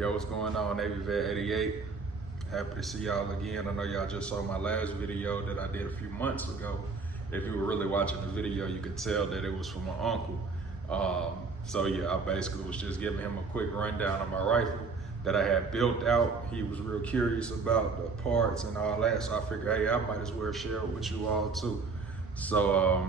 Yo, what's going on? Navy Vet 88. Happy to see y'all again. I know y'all just saw my last video that I did a few months ago. If you were really watching the video, you could tell that it was from my uncle. So yeah, I basically was just giving him a quick rundown of my rifle that I had built out. He was real curious about the parts and all that, so I figured, hey, I might as well share it with you all too. So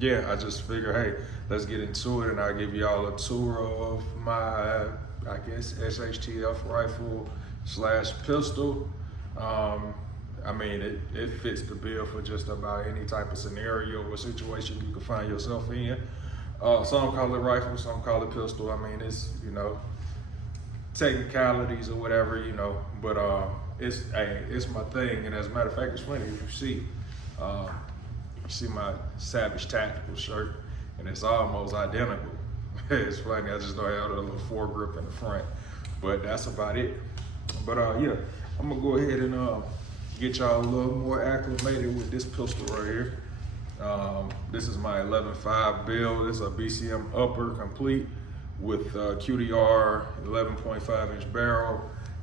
yeah, I just figured, hey, let's get into it, and I'll give y'all a tour of my, I guess, shtf rifle / pistol. I mean, it fits the bill for just about any type of scenario or situation you can find yourself in. Some call it rifle, some call it pistol. I mean, it's, you know, technicalities or whatever, you know, but it's my thing. And as a matter of fact, it's funny, if you see my sbtactical shirt, and it's almost identical. It's funny, I just don't have a little foregrip in the front, but that's about it. But yeah, I'm gonna go ahead and get y'all a little more acclimated with this pistol right here. This is my 11.5 build. It's a BCM upper complete with QDR 11.5 inch barrel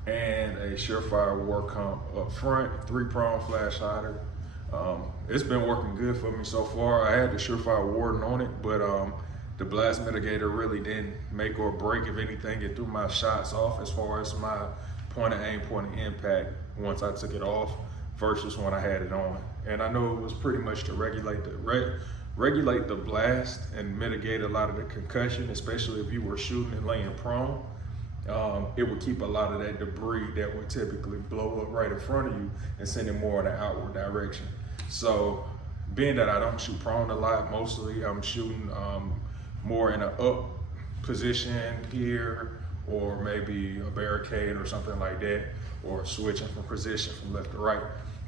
and a surefire war comp up front, 3-prong flash hider. It's been working good for me so far. I had the surefire warden on it, but the blast mitigator really didn't make or break. If anything, it threw my shots off as far as my point of aim, point of impact once I took it off versus when I had it on. And I know it was pretty much to regulate the blast and mitigate a lot of the concussion, especially if you were shooting and laying prone. It would keep a lot of that debris that would typically blow up right in front of you and send it more in an outward direction. So being that I don't shoot prone a lot, mostly I'm shooting more in an up position here, or maybe a barricade or something like that, or switching from position from left to right.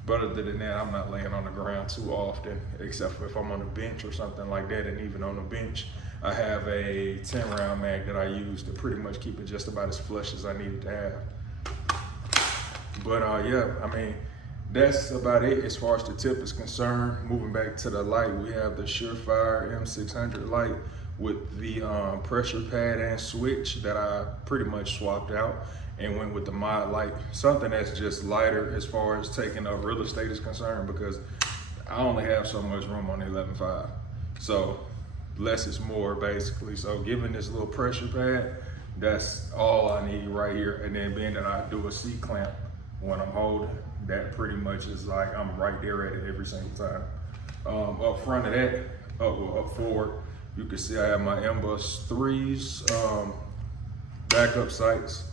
But other than that, I'm not laying on the ground too often, except for if I'm on a bench or something like that. And even on the bench, I have a 10-round mag that I use to pretty much keep it just about as flush as I need it to have. But yeah, I mean, that's about it as far as the tip is concerned. Moving back to the light, we have the Surefire M600 light with the pressure pad and switch that I pretty much swapped out and went with the modlite, something that's just lighter as far as taking up real estate is concerned, because I only have so much room on the 11.5. So less is more, basically. So given this little pressure pad, that's all I need right here. And then being that I do a C-clamp when I'm holding, that pretty much is like I'm right there at it every single time. Up front of that, up forward, you can see I have my M-Bus 3s, backup sights,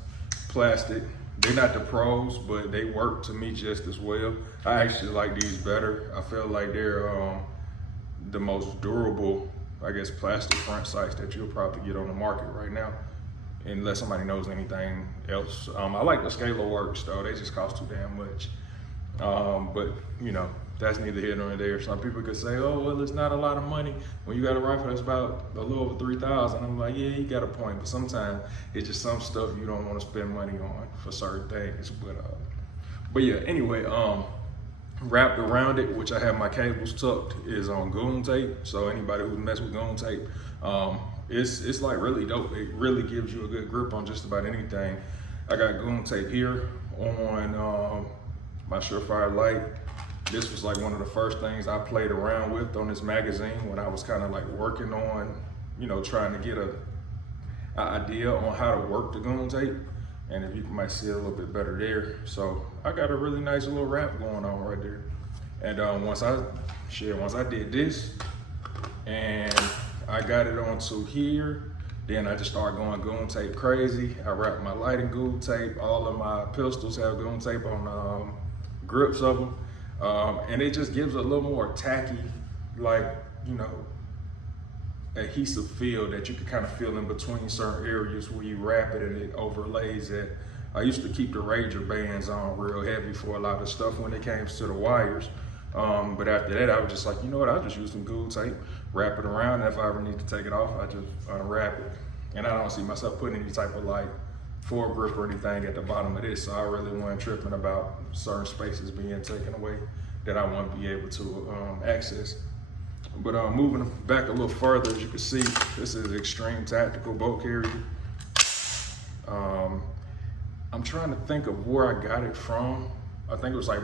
plastic. They're not the pros, but they work to me just as well. I actually like these better. I feel like they're the most durable, I guess, plastic front sights that you'll probably get on the market right now, unless somebody knows anything else. I like the Scalar Works though, they just cost too damn much. But you know, that's neither here nor there. Some people could say, oh, well, it's not a lot of money when you got a rifle that's about a little over 3,000. I'm like, yeah, you got a point, but sometimes it's just some stuff you don't want to spend money on for certain things. But yeah, anyway, wrapped around it, which I have my cables tucked, is on goon tape. So anybody who mess with goon tape, it's like really dope. It really gives you a good grip on just about anything. I got goon tape here on my Surefire light. This was like one of the first things I played around with on this magazine when I was kind of like working on, you know, trying to get an idea on how to work the goon tape. And if you might see it a little bit better there. So I got a really nice little wrap going on right there. And once I did this and I got it onto here, then I just started going goon tape crazy. I wrapped my light in goon tape. All of my pistols have goon tape on grips of them. And it just gives a little more tacky, like, you know, adhesive feel that you can kind of feel in between certain areas where you wrap it and it overlays it. I used to keep the Ranger bands on real heavy for a lot of stuff when it came to the wires. But after that, I was just like, you know what, I'll just use some goon tape, wrap it around, and if I ever need to take it off, I just unwrap it. And I don't see myself putting any type of like foregrip or anything at the bottom of this, so I really wasn't tripping about certain spaces being taken away that I want to be able to access. But moving back a little further, as you can see, this is extreme tactical boat carrier. I'm trying to think of where I got it from. I think it was like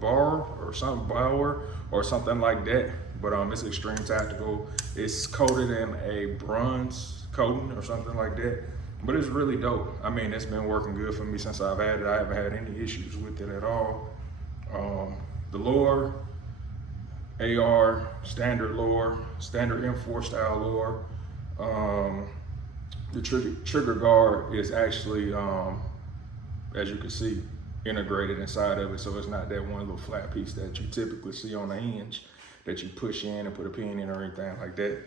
Bar or something, Bauer or something like that. But it's extreme tactical. It's coated in a bronze coating or something like that. But it's really dope. I mean, it's been working good for me since I've had it. I haven't had any issues with it at all. The lure, AR, standard lure, standard M4 style lure. The trigger guard is actually, as you can see, integrated inside of it, so it's not that one little flat piece that you typically see on the hinge that you push in and put a pin in or anything like that.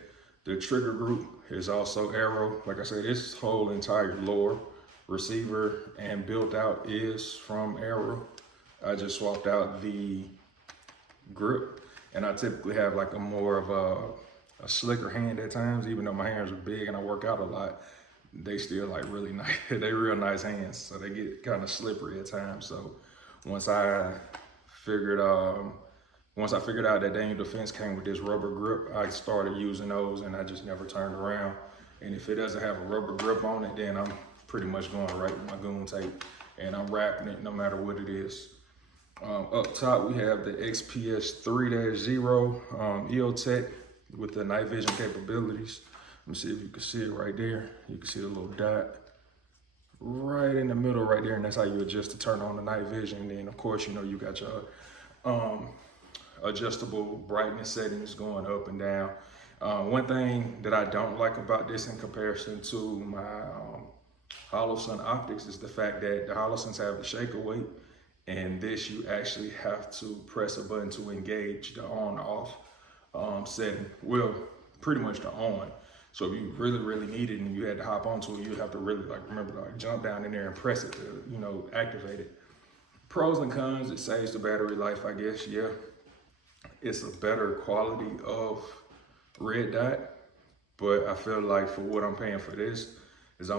The trigger group is also Aero. Like I said, this whole entire lure, receiver, and built out is from Aero. I just swapped out the grip, and I typically have like a more of a slicker hand at times. Even though my hands are big and I work out a lot, they still like really nice. They real nice hands, so they get kind of slippery at times. So once I figured out that Daniel Defense came with this rubber grip, I started using those, and I just never turned around. And if it doesn't have a rubber grip on it, then I'm pretty much going right with my goon tape, and I'm wrapping it no matter what it is. Up top, we have the XPS 3-0 eotech with the night vision capabilities. Let me see if you can see it right there. You can see the little dot right in the middle right there, and that's how you adjust to turn on the night vision. And then, of course, you know, you got your adjustable brightness settings going up and down. One thing that I don't like about this in comparison to my Holosun optics is the fact that the Holosuns have the shaker weight, and this you actually have to press a button to engage the on-off setting. Well, pretty much the on. So if you really need it and you had to hop onto it, you'd have to really remember to jump down in there and press it to, you know, activate it. Pros and cons, it saves the battery life, I guess. Yeah, it's a better quality of red dot, but I feel like for what I'm paying for this is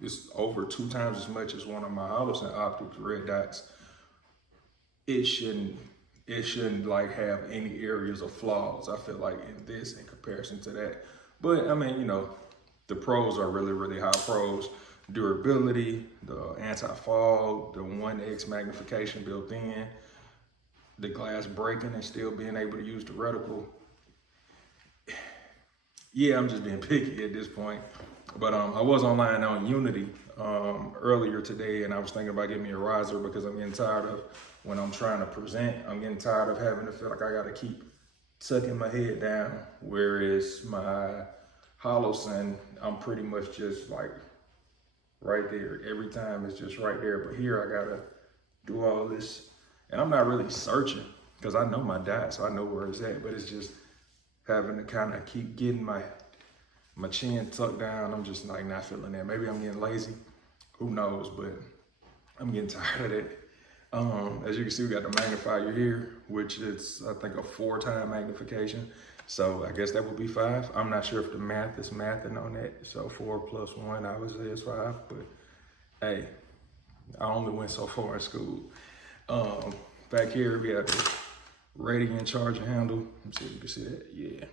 it's over 2 times as much as one of my Holosun optics red dots. It shouldn't like have any areas of flaws, I feel like, in this in comparison to that. But I mean, you know, the pros are really high pros. Durability, the anti-fog, the 1x magnification built in, the glass breaking and still being able to use the reticle. Yeah, I'm just being picky at this point. But I was online on Unity earlier today, and I was thinking about getting me a riser because I'm getting tired of, when I'm trying to present, I'm getting tired of having to feel like I gotta keep tucking my head down. Whereas my Holosun, I'm pretty much just like right there. Every time it's just right there. But here I gotta do all this. And I'm not really searching because I know my dot, so I know where it's at. But it's just having to kind of keep getting my chin tucked down. I'm just like not feeling that. Maybe I'm getting lazy. Who knows? But I'm getting tired of that. As you can see, we got the magnifier here, which is, I think, a 4-time magnification. So I guess that would be 5. I'm not sure if the math is mathing on that. So 4 plus 1, I would say is 5. But hey, I only went so far in school. Back here, we have the radian charging handle. Let me see if you can see that. Yeah.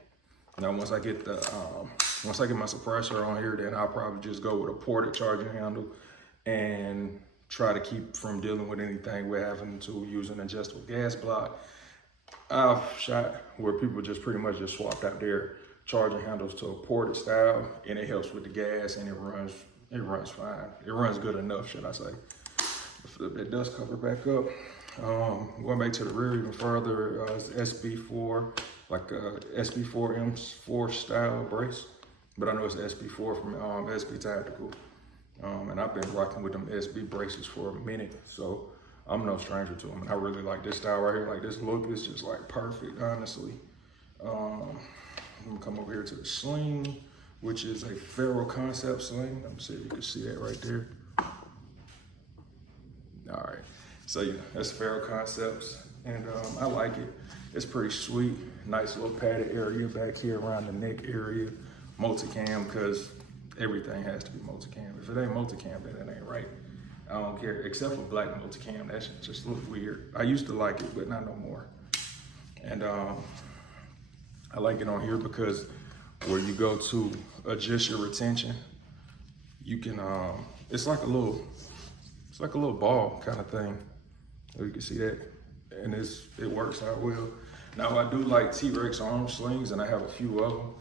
Now, once I get my suppressor on here, then I'll probably just go with a ported charging handle and try to keep from dealing with anything we're having to use an adjustable gas block. I've shot where people just pretty much just swapped out their charging handles to a ported style, and it helps with the gas, and it runs fine. It runs good enough, should I say. Flip that dust cover back up. Going back to the rear even further, it's SB4, like a SB4 M4 style brace, but I know it's SB4 from sbtactical. And I've been rocking with them SB braces for a minute, so I'm no stranger to them. And I really like this style right here. Like, this look is just like perfect, honestly. I'm gonna come over here to the sling, which is a ferroconcepts sling. Let me see if you can see that right there. All right, so yeah, that's ferroconcepts, and I like it. It's pretty sweet. Nice little padded area back here around the neck area. Multicam, because everything has to be multicam. If it ain't multicam, then it ain't right. I don't care, except for black multicam. That shit just look weird. I used to like it, but not no more. And I like it on here because where you go to adjust your retention, you can, it's like a little ball kind of thing. You can see that, and it works out well. Now I do like T-Rex arm slings, and I have a few of them,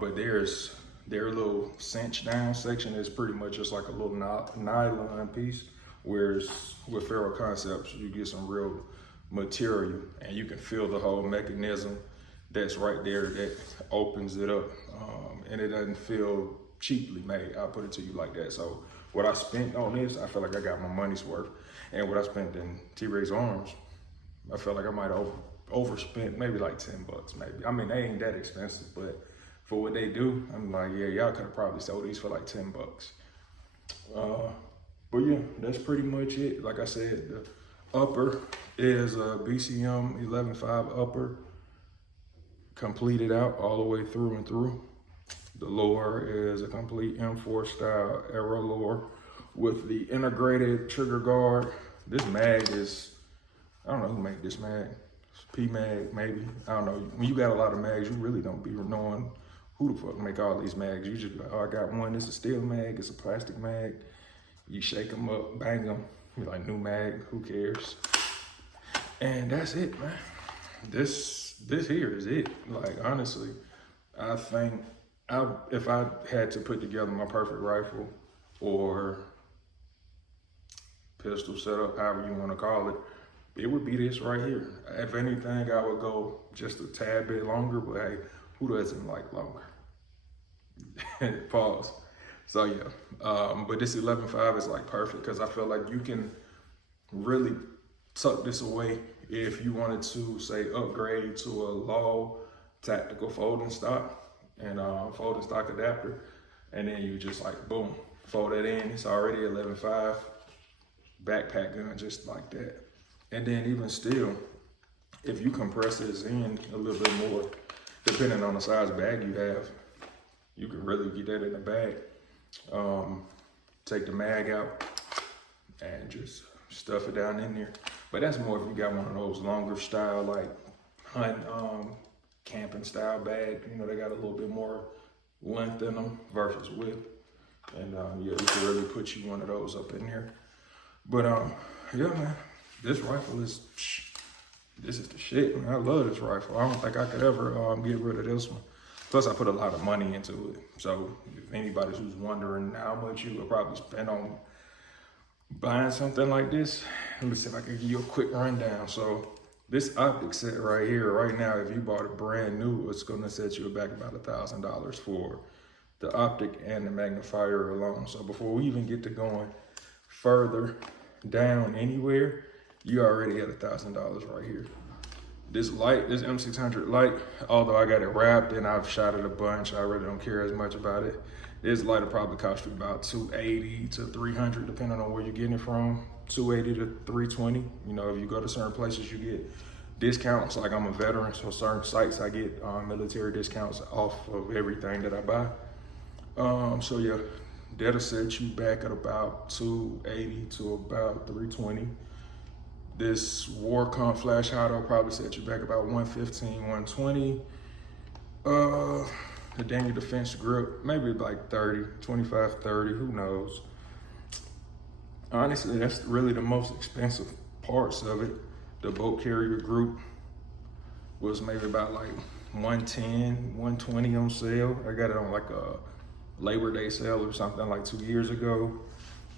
but their little cinch down section is pretty much just like a little nylon piece, whereas with ferroconcepts, you get some real material, and you can feel the whole mechanism that's right there that opens it up, and it doesn't feel cheaply made. I'll put it to you like that. So what I spent on this, I feel like I got my money's worth, and what I spent in T-Rex arms, I felt like I might have overspent maybe like 10 bucks maybe. I mean, they ain't that expensive, but for what they do, I'm like, yeah, y'all could have probably sold these for like 10 bucks. But yeah, that's pretty much it. Like I said, the upper is a BCM 11.5 upper, completed out all the way through and through. The lower is a complete M4 style Aero lower with the integrated trigger guard. This mag is, I don't know who made this mag. P-mag, maybe. I don't know. When you got a lot of mags, you really don't be knowing who the fuck make all these mags. You just be like, oh, I got one. It's a steel mag. It's a plastic mag. You shake them up, bang them. You're like, new mag. Who cares? And that's it, man. This here is it. Like, honestly, I think if I had to put together my perfect rifle or pistol setup, however you want to call it, it would be this right here. If anything, I would go just a tad bit longer, but hey, who doesn't like longer? Pause. So yeah, but this 11.5 is like perfect because I feel like you can really tuck this away if you wanted to, say, upgrade to a low tactical folding stock and folding stock adapter, and then you just like, boom, fold that in. It's already 11.5 backpack gun just like that. And then even still, if you compress this in a little bit more, depending on the size bag you have, you can really get that in the bag. Take the mag out and just stuff it down in there. But that's more if you got one of those longer style, like hunt, camping style bag. You know, they got a little bit more length in them versus width. And yeah, you can really put you one of those up in there. But yeah, man. This rifle is, this is the shit, man. I love this rifle. I don't think I could ever get rid of this one. Plus, I put a lot of money into it. So, if anybody who's wondering how much you would probably spend on buying something like this, let me see if I can give you a quick rundown. So, this optic set right here, right now, if you bought it brand new, it's gonna set you back about $1,000 for the optic and the magnifier alone. So, before we even get to going further down anywhere, you already at $1,000 right here. This light, this M600 light, although I got it wrapped and I've shot it a bunch, I really don't care as much about it. This light will probably cost you about $280 to $300, depending on where you're getting it from. $280 to $320. You know, if you go to certain places, you get discounts. Like, I'm a veteran, so certain sites I get military discounts off of everything that I buy. So yeah, that'll set you back at about $280 to about $320. This Warcom flash hider will probably set you back about $115, $120. The Danieldefense grip, maybe like $30, $25, $30, who knows. Honestly, that's really the most expensive parts of it. The boat carrier group was maybe about like $110, $120 on sale. I got it on like a Labor Day sale or something like 2 years ago.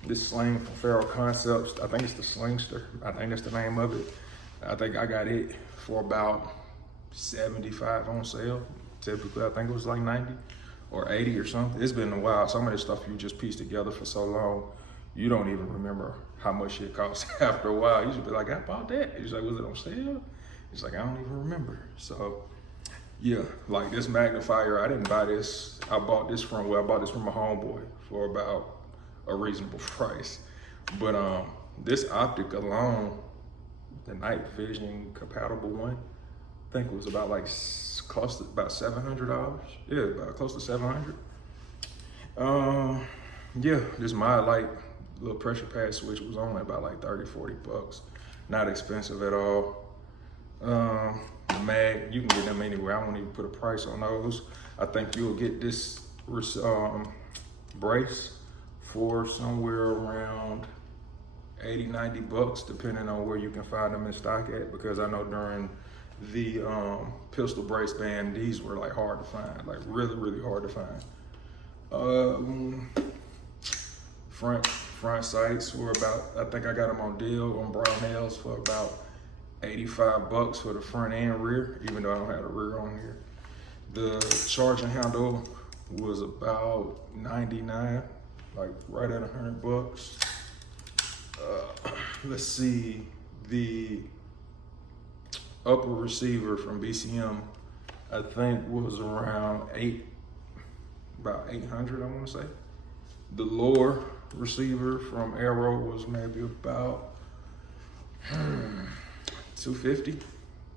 This sling from ferroconcepts, I think it's the Slingster. I think that's the name of it. I think I got it for about $75 on sale. Typically, I think it was like 90 or 80 or something. It's been a while. Some of this stuff you just piece together for so long, you don't even remember how much it costs after a while. You just be like, I bought that. He's like, was it on sale? He's like, I don't even remember. So yeah, like this magnifier, I didn't buy this. I bought this from my homeboy for about a reasonable price. But this optic alone, the night vision compatible one, I think it was about like close to about $700. Yeah, about close to 700. Yeah, this modlite little pressure pad switch was only about like 30, 40 bucks. Not expensive at all. The mag, you can get them anywhere. I won't even put a price on those. I think you'll get this brace for somewhere around 80, 90 bucks, depending on where you can find them in stock at, because I know during the pistol brace band, these were like hard to find, like really, really hard to find. Front sights were about, I think I got them on deal on Brownells for about 85 bucks for the front and rear, even though I don't have the rear on here. The charging handle was about 99, like right at 100 bucks. Let's see, the upper receiver from BCM, I think was around about 800, I want to say. The lower receiver from Aero was maybe about 250,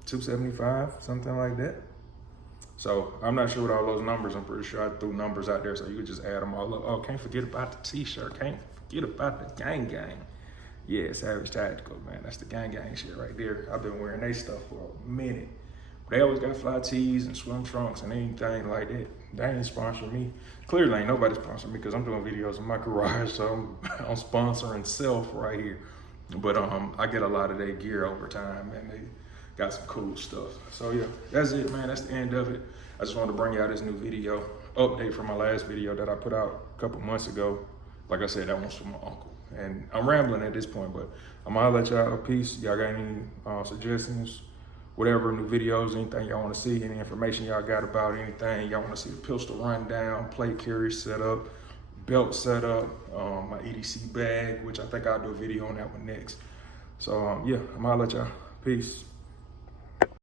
275, something like that. So I'm not sure what all those numbers, I'm pretty sure I threw numbers out there so you could just add them all up. Oh, can't forget about the t-shirt, can't forget about the gang. Yeah, Savage Tactical, man, that's the gang shit right there. I've been wearing their stuff for a minute. They always got fly tees and swim trunks and anything like that. They ain't sponsoring me. Clearly ain't nobody sponsoring me because I'm doing videos in my garage, so I'm sponsoring self right here. But I get a lot of their gear over time, and they got some cool stuff. So yeah, that's it, man. That's the end of it. I just wanted to bring y'all this new video update from my last video that I put out a couple months ago. Like I said, that one's from my uncle. And I'm rambling at this point, but I'm gonna let y'all peace. Y'all got any suggestions, whatever, new videos, anything y'all wanna see, any information y'all got about anything, y'all wanna see the pistol rundown, plate carrier setup, belt setup, my EDC bag, which I think I'll do a video on that one next. So yeah, I'm gonna let y'all peace.